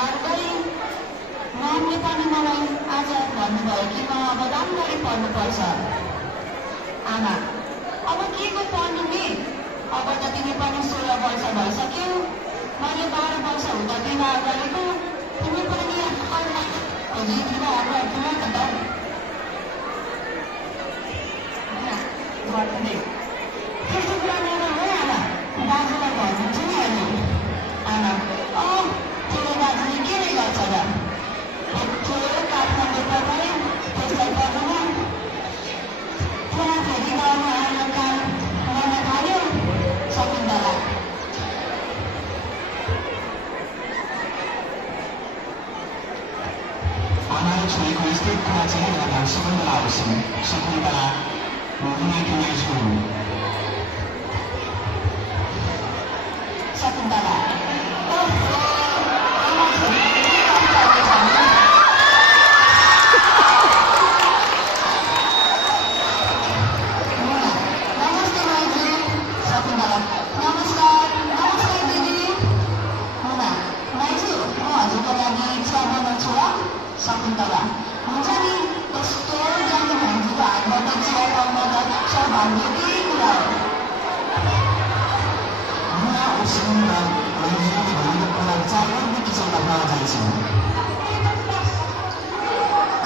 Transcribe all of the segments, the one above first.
गर्दै म्यामले पनि मलाई आज भन्नुभयो कि म अब राम्ररी पढ्नुपर्छ। आमा, अब के को पढ्नु नि? अब त तिमी पनि 16 वर्ष भइसक्यो। मैले 12 वर्ष हुँदा विवाह गरेको। तिमी पनि जित्न अगाडि त त्यस्तो कुरा नगर्नु है आमा। दाजुलाई भन्नुहुन्छ नि अहिले। आमा, तेरो दाजुले के नै गर्छ र? यत्रो काठमाडौँ पढाइ त्यसलाई पढ्नुमा त्यहाँ फेरि गाउँमा आएर काम गर्न थाल्यो। शकुन्तला आमाले छोरीको यस्तै कुरा चाहिँ यहाँ शकुन्तला आवश्यक। शकुन्तला शकुन्तला शकुन्तला हुन्छ नि यस्तो जाने भान्जीको हातबाट चिया पाउन त सौभाग्यकै कुरा हो।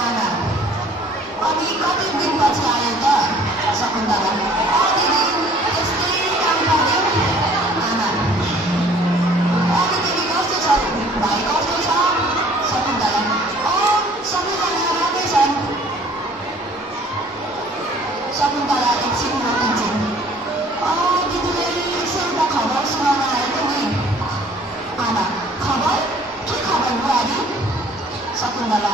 आमा, अनि कति दिनपछि आयो त शकुन्तला? दिदी त्यस्तै काम गर्यो। आमा, अनि तिमी कस्तो छौ? भाइ कस्तो छ? शकुन्तला सबैजना राम्रै छन्। शकुन्तला एकछिन रोकिन्छन्। दिदीले एउटा खबर सुनाउन आएको नि। आमा, खबर? के खबर बुहारी? शकुन्तला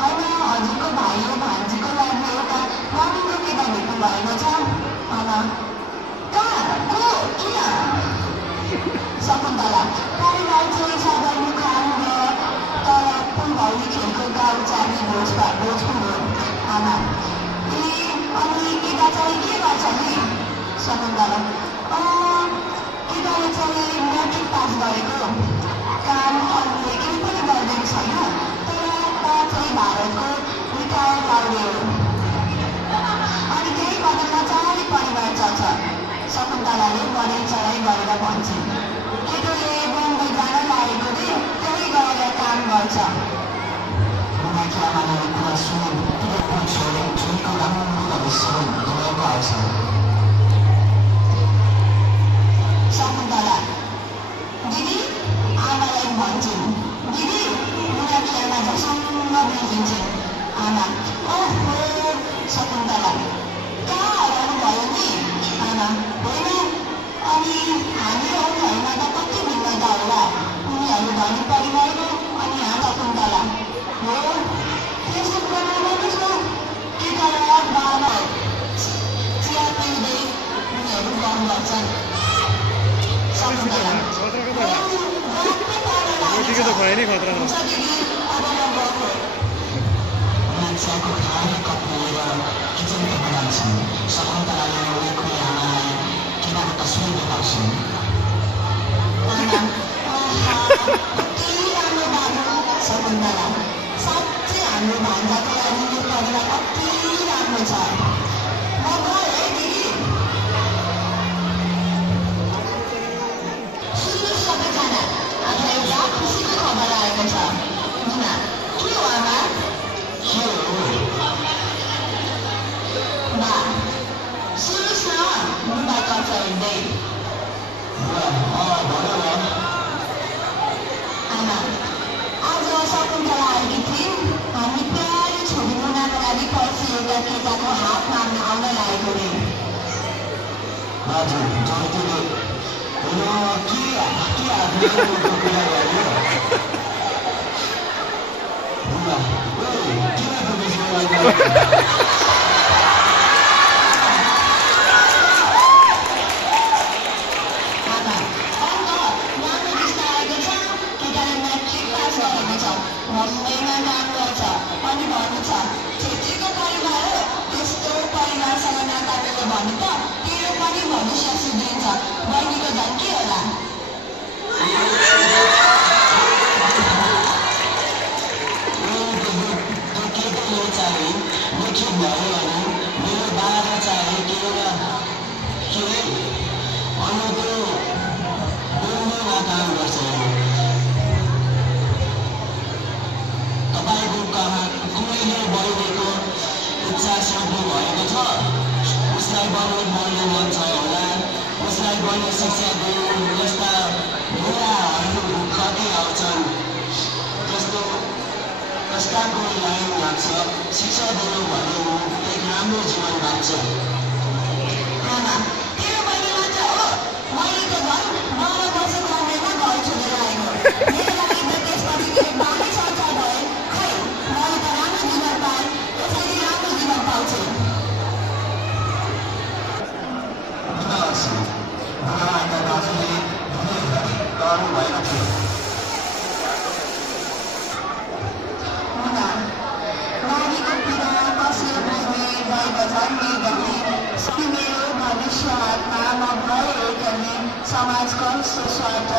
होइन, हजुरको भाइ र भान्जीको लागि एउटा राम्रो केटा भेट्नु भएको छ। आमा, कहाँ? को? किन? शकुन्तला परिवार चाहिँ सदरमुख आउनुभयो, तर फुलभौली खेलको गाउँ चाहिँ भोजपुर हो। आमा, अनि केटा चाहिँ के गर्छ नि? शकुन्तला केटाले चाहिँ म्याट्रिक पास गरेको। काम अरूले केही पनि गर्दैन छैन, तर चाहिँ भारतको रिटायर्ड लाउरे हो। अनि त्यही गर्दा मजाले परिवार चल्छ। शकुन्तलाले बढाइ चढाइ गरेर भन्छन्। केटोले बम्बई जान लागेको नि त्यही गएर काम गर्छ। शकुन्तला दिदी आमालाई भन्छन्। दिदी बुढाकी आमा झसङ्ग बुझिन्छन्। आमा, ओहो शकुन्तला कहाँ हराउनु भयो नि? आमा, होइन, अनि हामीहरू घरमा त कति भिन्नता होला। उनीहरू धनी परिवार हो अनि यहाँ शकुन्तला हो। त्यस्तो कुरा नगर्नुहोस् न। केटा र बाबा चिया पिउँदै उनीहरू गाउँ गर्छन्। शकुन्तला मान्छेको खाने कप लिएर किचनको बनाउँछन्। शकुन्तलाले उनीको आमालाई किनाको तस्बिर देखाउँछन्। शकुन्तला साँच्चै हाम्रो भान्जाको लागि यो परिवार कति राम्रो छ। म गएँ है दिदी। सुन्नुहोस् सबैजना, आज एउटा खुसीको खबर आएको छ। मुना, के हो आमा? बा सुन्नुहोस् न, मुना कता हिँड्दै? आमा, आज शकुन्तला आएकी थिइन्। हामी प्यारी छोरी मुनाको लागि पर्सि एउटा केटाको हात माग्न आउन लागेको रे। हजुर, जतिले मुम्बईमा काम गर्छ अनि भन्नु छ छेत्रीको परिवार हो, त्यस्तो परिवारसँग नकाटेको भन्नु त तेरो पनि भविष्य सुध्रिन्छ। बहिनीको धन के होला? शिक्षा सोध्नु भएको छ उसलाई बढ्नु बोल्नु मन छ होला उसलाई बढ्ने शिक्षा दिनु यस्ता बुढाहरू कति आउँछन् जस्तो कस्ताको लाइन लाग्छ शिक्षा दिनु भने एक राम्रो जीवन बाँच्छ तेरो बहिनी मात्र हो मैले त झन् 12 वर्षको उमेरमा घर छोडेर आएको मेरो लागि त त्यसपछि बाँकी संसार भए खै मैले त राम्रो जीवन पाएँ यसरी राम्रो जीवन पाउँछु दाजुले गर्नु भएको थियो नानीको पीडा कसले बुझ्ने गएको झन्ने गति मेरो भविष्य हातमा म भए गर्ने समाजको स्वार्थ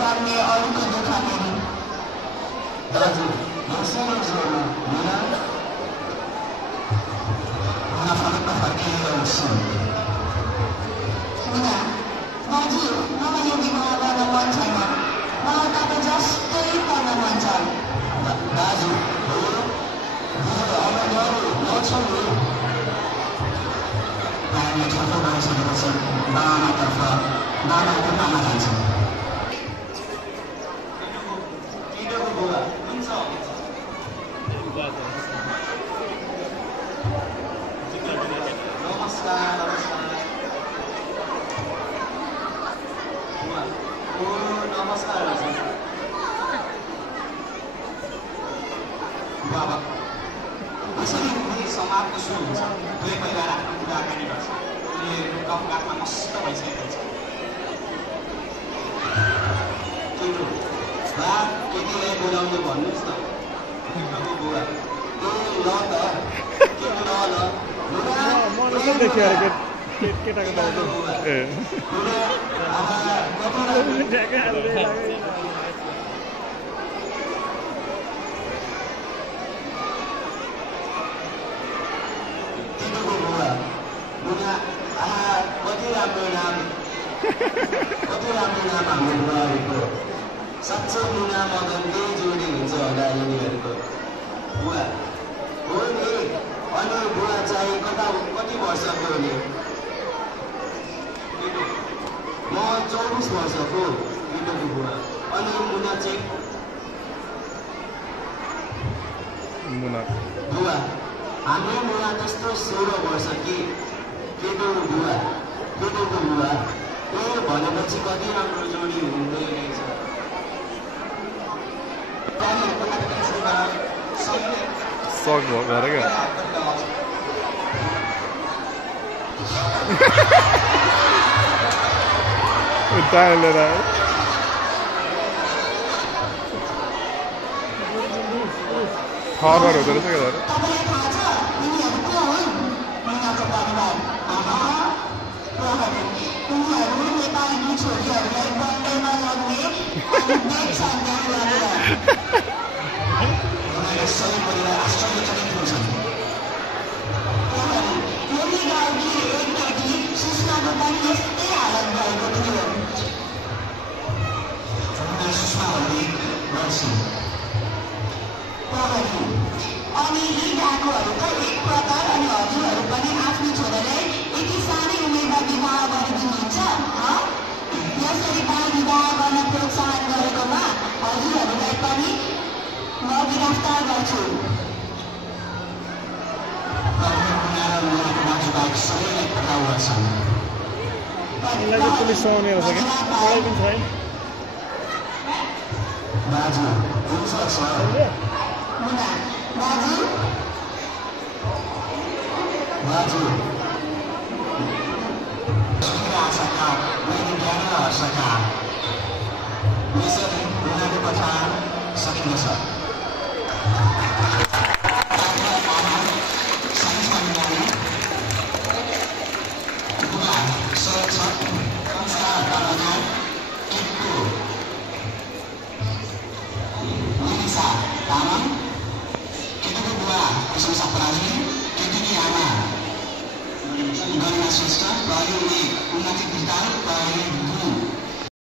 गर्ने अरूको दुःख हेरी दाजु मसँग जोड्नु फरक फर्किएर दाजु मलाई यो विवाह गर्न मन छैन मलाई तपाईँ जस्तै गर्न मन छ दाजु छोटो भइसकेपछि बाबातर्फ बाबाको मामा जान्छ नमस्कार नमस्कार बाबा यसरी कुनै समाजको सुरु हुन्छ दुवै परिवार आफ्नो कुराकानी गर्छ उनीहरू गफगाफमा मस्त भइसकेको छ केटीलाई बोलाउनु भन्नुहोस् न बुवा ल त कति राम्रो नाम हाम्रो बुवाहरूको साँच्चै मुना मदन त्यही जोडी हुन्छ होला यिनीहरूको बुवा हो नि अनि बुवा चाहिँ कति वर्षको हो नि म 24 वर्षको केटोको बुवा अनि मुना चाहिँ बुवा हाम्रो मुना जस्तो 16 वर्ष कि केटोको बुवा भनेपछि कति राम्रो जोडी हुँदै रहेछ सक भयो घर क्या लिएर आयो खबर हुँदो रहेछ क्या छोरीहरूलाई बन्दैमा लग्ने सबै परिवार आश्चर्यचकित हुन्छन् यही गाउँकी एक केटी सुषमाको पनि यस्तै हालत भएको थियो अनि यी डाकुहरू त एक प्रकार अनि हजुरहरू पनि आफ्नो छोरालाई यति सानै उमेरमा विवाह गरिदिनुहुन्छ यसरी बाल विवाह गर्न प्रोत्साहन गरेकोमा हजुरहरूलाई पनि म गिरफ्तार गर्छु पुलिस समाउने हो सके पढाइ पनि छैन दाजु हुन्छ सर दाजु सका मैले ज्ञान सका यसरी उनीहरू कथा सकिनेछ Taman